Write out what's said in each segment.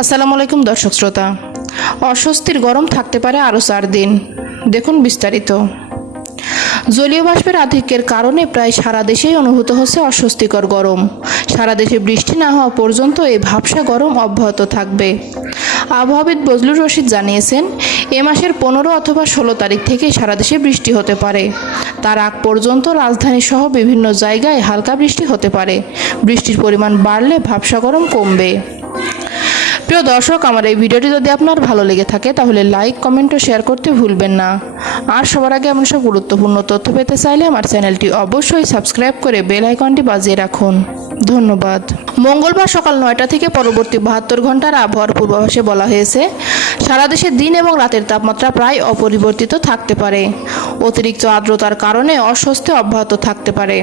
আসসালামু আলাইকুম, দর্শক শ্রোতা। অস্বস্তির গরম থাকতে পারে আরও চার দিন। দেখুন বিস্তারিত। জলীয় বাষ্পের আধিক্যের কারণে প্রায় সারা দেশেই অনুভূত হচ্ছে অস্বস্তিকর গরম। সারা দেশে বৃষ্টি না হওয়া পর্যন্ত এই ভাবসা গরম অব্যাহত থাকবে। আবহাওয়াবিদ বজলুর রশিদ জানিয়েছেন, এ মাসের পনেরো অথবা ষোলো তারিখ থেকে সারা দেশে বৃষ্টি হতে পারে। তার আগ পর্যন্ত রাজধানী সহ বিভিন্ন জায়গায় হালকা বৃষ্টি হতে পারে। বৃষ্টির পরিমাণ বাড়লে ভাবসা গরম কমবে। প্রিয় দর্শক, আমার এই ভিডিওটি যদি আপনার ভালো লেগে থাকে, তাহলে লাইক কমেন্ট ও শেয়ার করতে ভুলবেন না। আর সবার আগে এমন সব গুরুত্বপূর্ণ তথ্য পেতে চাইলে আমার চ্যানেলটি অবশ্যই সাবস্ক্রাইব করে বেল আইকনটি বাজিয়ে রাখুন। ধন্যবাদ। মঙ্গলবার সকাল নয়টা থেকে পরবর্তী বাহাত্তর ঘণ্টার আবহাওয়ার পূর্বাভাসে বলা হয়েছে, সারা দেশে দিন এবং রাতের তাপমাত্রা প্রায় অপরিবর্তিত থাকতে পারে। অতিরিক্ত আর্দ্রতার কারণে অস্বস্তি অব্যাহত থাকতে পারে।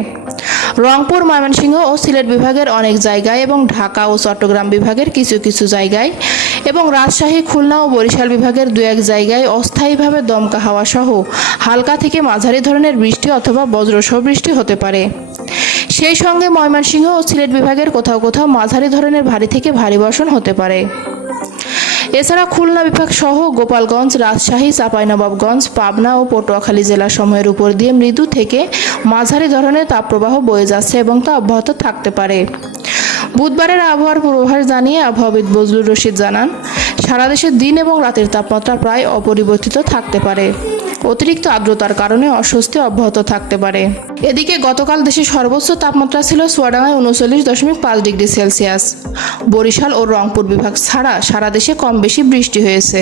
রংপুর, ময়মনসিংহ ও সিলেট বিভাগের অনেক জায়গায় এবং ঢাকা ও চট্টগ্রাম বিভাগের কিছু কিছু জায়গায় এবং রাজশাহী, খুলনা ও বরিশাল বিভাগের দু এক জায়গায় অস্থায়ীভাবে দমকা হাওয়া সহ হালকা থেকে মাঝারি ধরনের বৃষ্টি অথবা বজ্রসহ বৃষ্টি হতে পারে। সেই সঙ্গে ময়মনসিংহ ও সিলেট বিভাগের কোথাও কোথাও মাঝারি ধরনের ভারী থেকে ভারী বর্ষণ হতে পারে। এছাড়া খুলনা বিভাগ সহ গোপালগঞ্জ, রাজশাহী, চাঁপাইনবাবগঞ্জ, পাবনা ও পটুয়াখালী জেলা সময়ের উপর দিয়ে মৃদু থেকে মাঝারি ধরনের তাপপ্রবাহ বয়ে যাচ্ছে এবং তা অব্যাহত থাকতে পারে। বুধবারের আবহাওয়ার পূর্বাভাস জানিয়ে আবহাওয়াবিদ বজলুর রশিদ জানান, সারা দেশে দিন এবং রাতের তাপমাত্রা প্রায় অপরিবর্তিত থাকতে পারে। অতিরিক্ত আর্দ্রতার কারণে অস্বস্তি অব্যাহত থাকতে পারে। এদিকে গতকাল দেশের সর্বোচ্চ তাপমাত্রা ছিল চুয়াডাঙ্গায় উনচল্লিশ দশমিক পাঁচ ডিগ্রি সেলসিয়াস। বরিশাল ও রংপুর বিভাগ ছাড়া সারা দেশে কম বেশি বৃষ্টি হয়েছে।